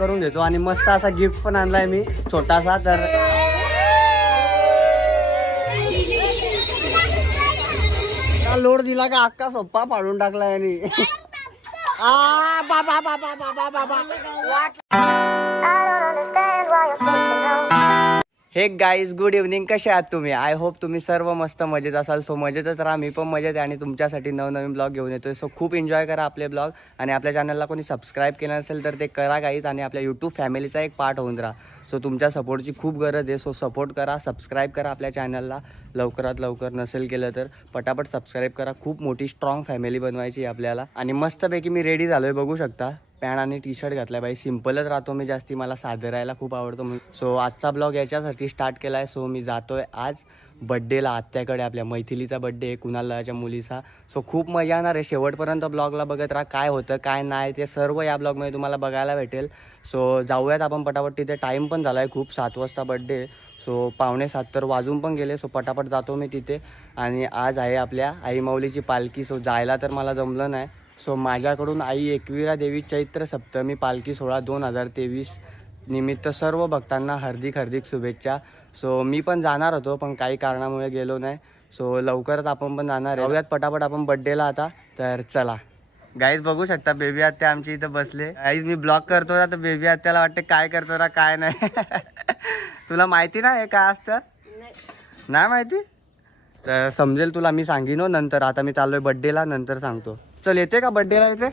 करून घेतो आणि मस्त असा गिफ्ट पण आणलाय मी छोटासा. तर लोड दिला का अख्खा सोप्पा पाडून टाकलाय आणि हे गाईज गुड इव्हनिंग. कसे आहात तुम्ही? आय होप तुम्ही सर्व मस्त मजेत असाल. सो मजेतच राहा, मी पण मजेत आहे आणि तुमच्यासाठी नवनवीन ब्लॉग घेऊन येतोय. सो खूप एन्जॉय करा आपले ब्लॉग आणि आपल्या चॅनलला कोणी सबस्क्राईब केलं नसेल तर ते करा गाईज आणि आपल्या यूट्यूब फॅमिलीचा एक पार्ट होऊन राहा. सो तुमच्या सपोर्टची खूप गरज आहे. सो सपोर्ट करा, सबस्क्राईब करा आपल्या चॅनलला लवकरात लवकर. नसेल केलं तर पटापट सबस्क्राईब करा. खूप मोठी स्ट्रॉंग फॅमिली बनवायची आहे आपल्याला. आणि मस्तपैकी मी रेडी झालो आहे, बघू शकता. पॅन्ट आणि टी शर्ट घातलाय. बाई सिम्पलच राहतो मी जास्ती, मला साधं राहायला खूप आवडतो. सो आजचा ब्लॉग याच्यासाठी स्टार्ट केला आहे. सो मी जातोय आज बड्डेला आत्याकडे. आपल्या मैथिलीचा बड्डे आहे, कुणालच्या मुलीचा. सो खूप मजा येणार आहे. शेवटपर्यंत ब्लॉगला बघत राहा. काय होतं काय नाही ते सर्व या ब्लॉगमध्ये तुम्हाला बघायला भेटेल. सो जाऊयात आपण पटापट. तिथे टाईम पण झाला आहे खूप, 7 वाजता बड्डे. सो 6:45 तर वाजून पण गेले. सो पटापट जातो मी तिथे. आणि आज आहे आपल्या आई माऊलीची पालखी. सो जायला तर मला जमलं नाही. सो माझ्याकडून आई एकविरा देवी चैत्र सप्तमी पालखी सोहळा 2023 निमित्त सर्व भक्तांना हार्दिक हार्दिक शुभेच्छा. सो मी पण जाणार होतो पण काही कारणामुळे गेलो नाही. सो लवकरच आपण पण जाणार आहे. जाऊयात पटापट आपण बड्डेला आता. तर चला गाईज, बघू शकता बेबी आत्या आमची इथं बसले. गाईज मी ब्लॉग करतो ना तर बेबी आत्याला वाटते काय करतो ना काय नाही. तुला माहिती ना हे काय असतं? नाही माहिती तर समजेल तुला, मी सांगीन नंतर. आता मी चाललोय बड्डेला, नंतर सांगतो. चल येते का बड्डेला येते?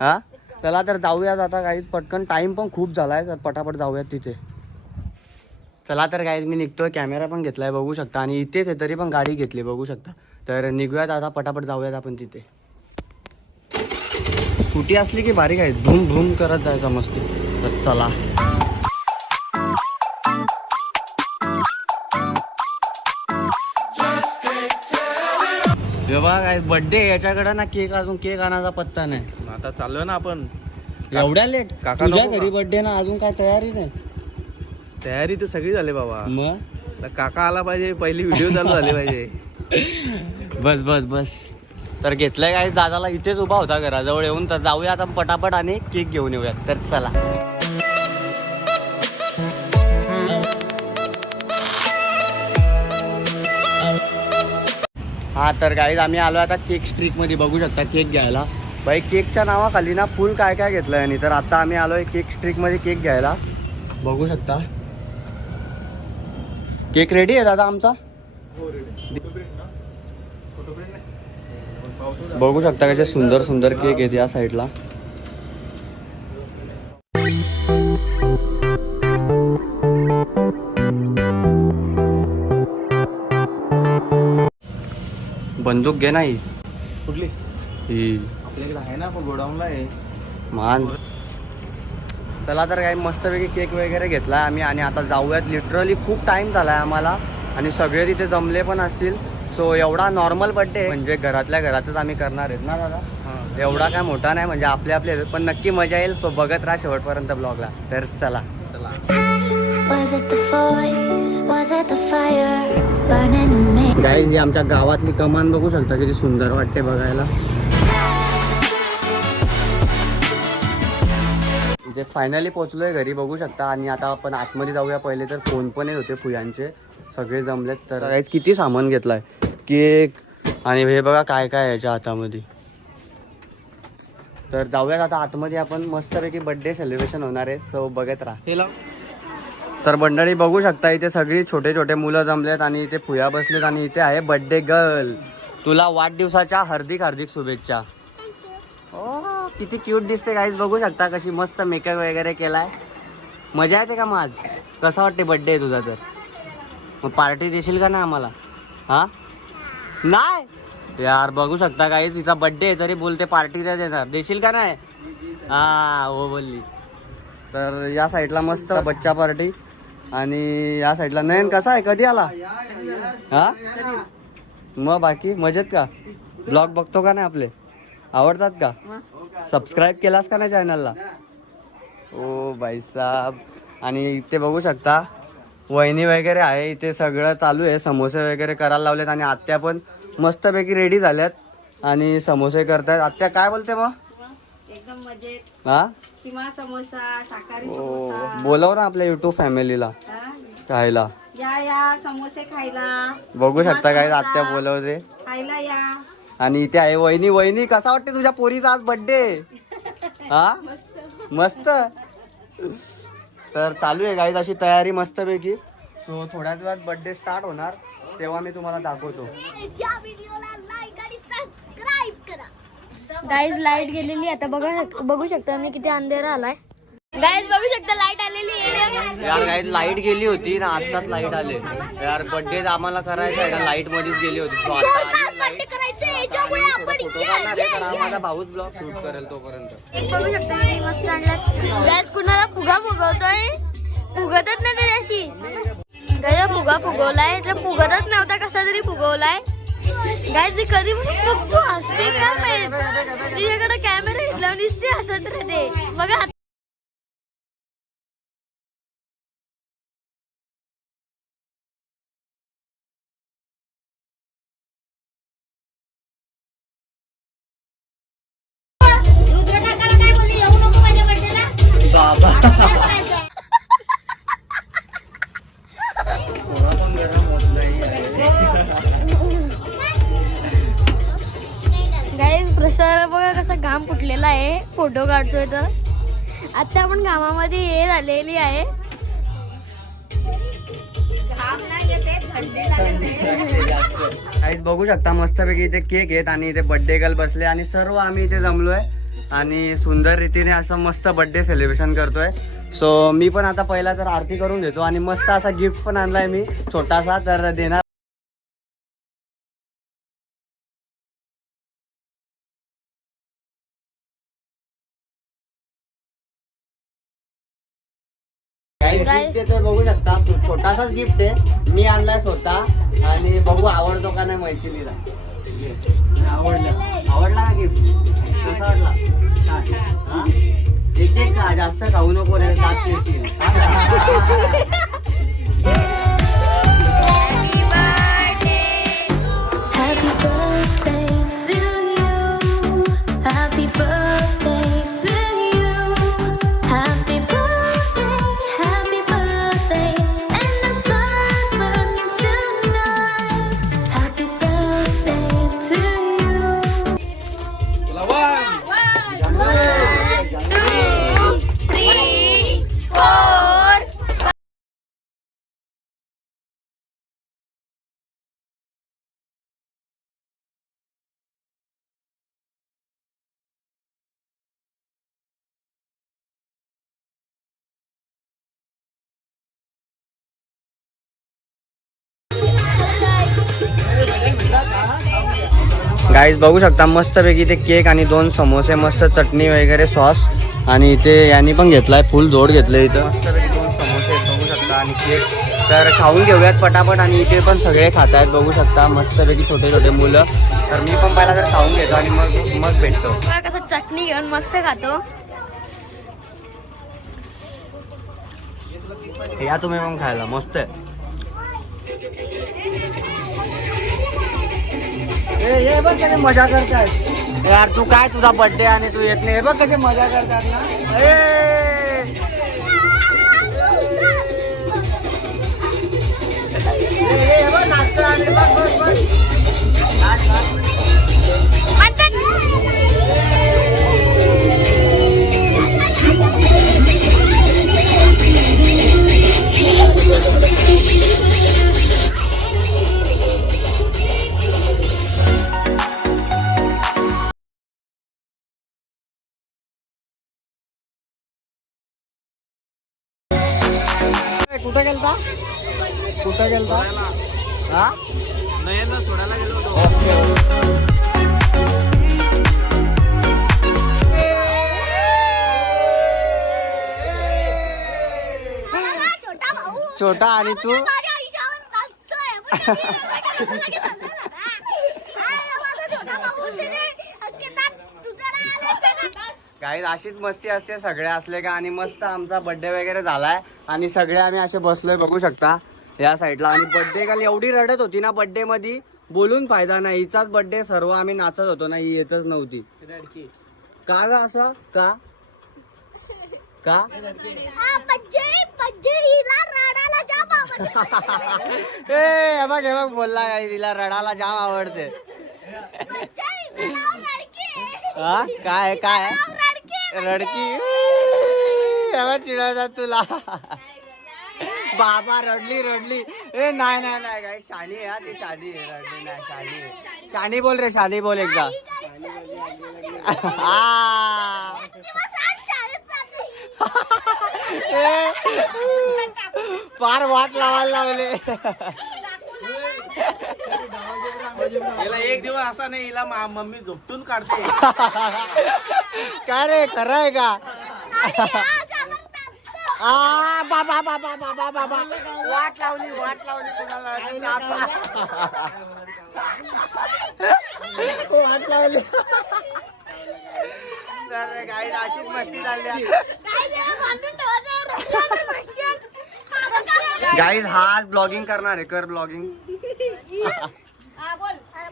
हा चला तर जाऊयात आता गाईज पटकन. टाइम पण खूप झालाय तर पटापट जाऊयात तिथे. चला तर गाईज मी निघतोय. कॅमेरा पण घेतलाय बघू शकता आणि इथेच आहे तरी पण गाडी घेतली बघू शकता. तर निघूयात आता पटापट जाऊयात आपण तिथे. स्कूटी असली की भारी काय धूम धूम करत जायचा मस्ती. तर चला. बघा काय बड्डे याच्याकडे ना केक, अजून केक आणायचा पत्ता नाही. आता चाललोय ना आपण. एवढ्या लेट? काका तुझ्या नको घरी का? बड्डे ना, अजून काय तयारी नाही? तयारी तर सगळी झाली बाबा. मग तर काका आला पाहिजे, पहिली व्हिडिओ चालू झाली पाहिजे. बस बस बस. तर घेतलंय काय, दादाला इथेच उभा होता घराजवळ येऊन. तर जाऊया आता पटापट आणि केक घेऊन येऊयात. तर चला. हा तर गाईज आम्ही आलो आता केक स्ट्रीक मध्ये, बघू शकता केक घ्यायला. बाई केकच्या नावाखाली ना फुल काय काय घेतलंय आणि. तर आता आम्ही आलोय केक स्ट्रीक मध्ये केक घ्यायला. बघू शकता केक रेडी आहे दादा आमचा. बघू शकता कसे सुंदर सुंदर केक आहेत या साईडला. बंदूक घे नाही कुठली? ही आपल्याकडे आहे ना, आपण गोडाऊनला आहे. मान. चला तर काही मस्तपैकी केक वगैरे घेतला आम्ही आणि आता जाऊयात. लिटरली खूप टाइम झालाय आम्हाला आणि सगळे तिथे जमले पण असतील. सो एवढा नॉर्मल बड्डे म्हणजे घरातल्या घरातच आम्ही करणार आहेत ना दादा. एवढा काय मोठा नाही म्हणजे आपले आपले, पण नक्की मजा येईल. सो बघत राहा शेवटपर्यंत ब्लॉगला. तर चला. गाईज ही आमच्या गावातली कमान बघू शकता किती सुंदर वाटते बघायला. जे फायनली पोहोचलोय घरी बघू शकता. आणि आता आपण आतमध्ये जाऊया. पहिले तर फोन पण येत होते फुयांचे, सगळे जमलेत. तर गाईज किती सामान घेतलाय, केक आणि हे बघा काय काय याच्या हातामध्ये. तर जाऊयात आता आतमध्ये आपण. मस्तपैकी बर्थडे सेलिब्रेशन होणार आहे. सो बघत राहा. तर मंडळी बघू शकता इथे सगळी छोटे छोटे मुलं जमलेत आणि इथे फुया बसलेत आणि इथे आहे बर्थडे गर्ल. तुला वाढदिवसाच्या हार्दिक हार्दिक शुभेच्छा. ओ किती क्यूट दिसते गाईज, बघू शकता कशी मस्त मेकअप वगैरे केलाय. मजा येते का मग आज? कसा वाटते बर्थडे आहे तुझा? तर मग पार्टी देशील का नाही आम्हाला? हा नाही यार, बघू शकता गाईज तिचा बर्थडे आहे तरी बोलते पार्टी देणार, देशील का नाही? हा हो बोलली. तर या साईडला मस्त बच्चा पार्टी आणि या साईडला नयन. कसा आहे, कधी आला? हा मग बाकी मजेत का? ब्लॉग बघतो का नाही आपले? आवडतात का? सबस्क्राईब केलास का नाही चॅनलला? ओ भाई साहब. आणि इथे बघू शकता वहिनी वगैरे आहे. इथे सगळं चालू आहे, समोसे वगैरे करायला लावलेत आणि आत्या पण मस्तपैकी रेडी झाल्यात आणि समोसे करतायत. आत्या काय बोलते मग? एकदम मजेत. हा किमा समोसा, शाकाहारी ओ, समोसा. बोलव ना आपल्या युट्यूब फॅमिलीला हा? खायला. या समोसे खायला. बघू किमा शकता काय समोसा आत्या बोलवते. खायला या. आणि इथे आहे वहिनी. वहिनी कसा वाटते तुझ्या पोरीचा आज बर्थडे? हा मस्त. तर चालू आहे गाईज अशी तयारी मस्तपैकी. सो थोड्याच वेळात बर्थडे स्टार्ट होणार तेव्हा मी तुम्हाला दाखवतो. गाईज लाईट गेलेली आता बघू शकता मी किती अंधेरा आलाय. गाईज बघू शकता लाईट आलेली आहे. यार गाईज लाईट गेली होती ना आत्ताच लाईट आले. यार बर्थडे आम्हाला करायचा आहे ना लाईट मध्येच गेली होती. So आता आली light. आणि photo काढणार आहे, तर माझा भाऊच ब्लॉग शूट करेल तोपर्यंत. बघू शकता किती मस्त आणल्यात. गाईज कुणाला फुगा फुगवतोय फुगतच नाही त्याच्याशी. गाईज फुगा फुगवलाय तर फुगतच नव्हता कसा तरी फुगवलाय. गाईज ती कधी म्हणून फुगतो असते काय माहित. तिच्याकडे कॅमेरा घेतला आणि नुसती हसत राहते बघा. बाबा गाईज प्रसार बघा कसा घाम फुटलेला आहे. फोटो काढतोय तर आता आपण घामामध्ये हे झालेली आहे. घाम नाही येते, थंडी लागते. काहीच बघू शकता मस्तपैकी इथे केक आहेत आणि इथे बर्थडे गर्ल बसले आणि सर्व आम्ही इथे जमलोय आणि सुंदर रीतीने असं मस्त बर्थडे सेलिब्रेशन करतोय. सो मी पण आता पहिला तर आरती करून घेतो आणि मस्त असा गिफ्ट पण आणलाय मी छोटासा तर देणार. गिफ्ट येतोय बघू शकता. छोटासाच गिफ्ट आहे मी आणलाय स्वतः आणि बघू आवडतो का नाही मैत्रिणीला. आवडला ना गिफ्ट? कसा वाटला? हा? एक एक खा जास्त खाऊ नको रे दात येतील. Happy birthday to you. Happy birthday to you. Happy birthday, and the sun burning tonight. Happy birthday to you. 3, 4. Guys बघू शकता मस्तपैकी इथे केक आणि 2 समोसे मस्त चटणी वगैरे सॉस आणि इथे यांनी पण घेतलाय फुल जोड घेतले इथं मस्तपैकी 2 समोसे आहेत बघू शकता आणि केक. तर खाऊन घेऊयात पटापट आणि इथे पण सगळे खात आहेत बघू शकता मस्तपैकी छोटे छोटे मुलं. तर मी पण पहिला तर खाऊन घेतो आणि मग भेटतो. बघा कसं चटणी घेऊन मस्त खातो. या तुम्ही पण खायला मस्त आहे. हे बघ कसे मजा करतात यार. तू काय तुझा बर्थडे आणि तू येत नाही. हे बघ कसे मजा करतात ना. हे बघ नाचतं आणि बघ बघ बघ. नाच, नाच. कुठं गेलता? कुठं गेलता? हा नयनला सोडायला गेलो होतो. छोटा आणि तू काही अशीच मस्ती असते सगळे असले का. आणि मस्त आमचा बर्थडे वगैरे झालाय आणि सगळे आम्ही असे बसलोय बघू शकता या साईडला. आणि बर्थडे काल एवढी रडत होती ना बर्थडे मध्ये बोलून फायदा नाही. हिचाच बर्थडे सर्व आम्ही नाचत होतो ना ही येतच नव्हती. का ग असं का का हे बघ बोलला काय तिला रडायला जाम आवडते हा काय काय रडकी चिडवतात तुला बाबा रडली ए नाही नाही नाही काय शाणी आहे हा ती शाणी आहे रडली नाही शाणी आहे शाणी बोल रे शाणी बोल एकदा हा फार वाट लावायला लावले हिला एक दिवस असा नाही हिला मम्मी झोपटून काढते काय रे खरं आहे का बाबा बाबा बाबा बाबा वाट लावली कुणाला वाट लावली काही अशीच मस्ती चालली गाईज हा आज ब्लॉगिंग करणार आहे कर ब्लॉगिंग हा बोल हा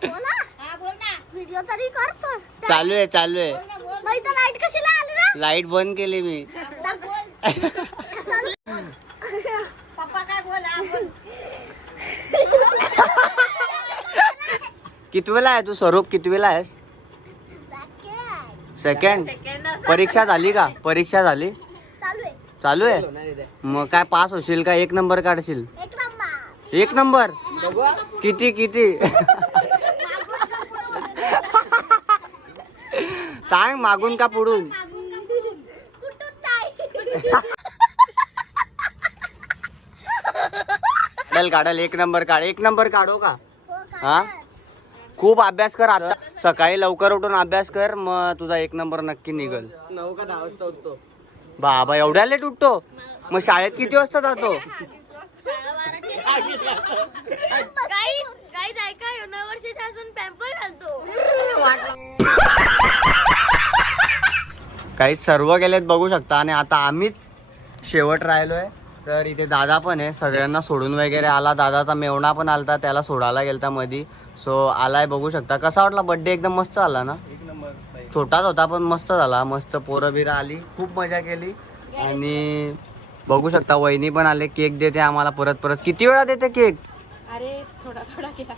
बोल ना व्हिडिओ तरी करतो चालू आहे मग इथं लाईट कशाला आली ना लाईट बंद केली मी पप्पा काय बोल हा बोल कितवीला आहे तू स्वरूप कितवीला आहेस सेकंड परीक्षा झाली का परीक्षा झाली चालू आहे मग काय पास होशील का एक नंबर काढशील एक नंबर किती सांग मागून का पुढून काढल एक नंबर काढू का हा खूप अभ्यास कर आता सकाळी लवकर उठून अभ्यास कर मग तुझा एक नंबर नक्की निघल 9 का 10 वाजता उठतो बाबा एवढ्या लेट उठतो मग शाळेत किती वाजता जातो काही सर्व गेलेत बघू शकता आणि आता आम्हीच शेवट राहिलोय तर इथे दादा पण आहे सगळ्यांना सोडून वगैरे आला दादाचा मेवणा पण आलता त्याला सोडायला गेलता मधी सो आलाय बघू शकता कसा वाटला बर्थडे एकदम मस्त आला ना एक नंबर छोटाच होता पण मस्त झाला मस्त पोरं बिरं आली खूप मजा केली आणि बघू शकता वहिनी पण आले केक देते आम्हाला परत किती वेळा देते केक अरे थोडा केला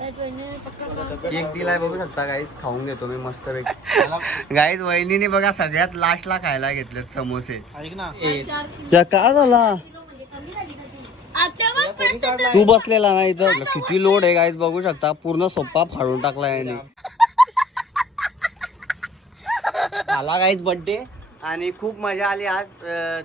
केक दिलाय बघू शकता गाईज खाऊन घेतो मी मस्त पैकी गाईज वहिनीने बघा सगळ्यात लास्टला खायला घेतलेत समोसे ऐक ना काय झाला तू बसलेला ना इथं किती लोड आहे गाईज बघू शकता पूर्ण सोप्पा फाडून टाकला याने आला गाईज बर्थडे आणि खूप मजा आली आज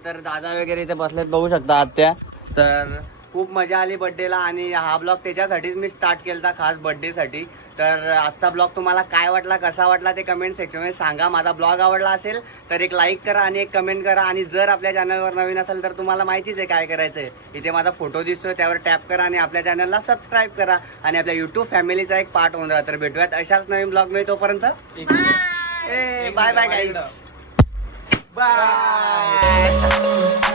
तर दादा वगैरे इथे बसलेत बघू शकता आत्या तर खूप मजा आली बर्थडेला आणि हा ब्लॉग त्याच्यासाठीच मी स्टार्ट केला खास बर्थडेसाठी तर आजचा ब्लॉग तुम्हाला काय वाटला कसा वाटला ते कमेंट सेक्शनमध्ये सांगा माझा ब्लॉग आवडला असेल तर एक लाईक करा आणि एक कमेंट करा आणि जर आपल्या चॅनलवर नवीन असेल तर तुम्हाला माहितीच आहे काय करायचं आहे इथे माझा फोटो दिसतोय त्यावर टॅप करा आणि आपल्या चॅनलला सबस्क्राईब करा आणि आपल्या यूट्यूब फॅमिलीचा एक पार्ट होऊन राहा तर भेटूयात अशाच नवीन ब्लॉग मिळतो तोपर्यंत बाय बाय गाईज बाय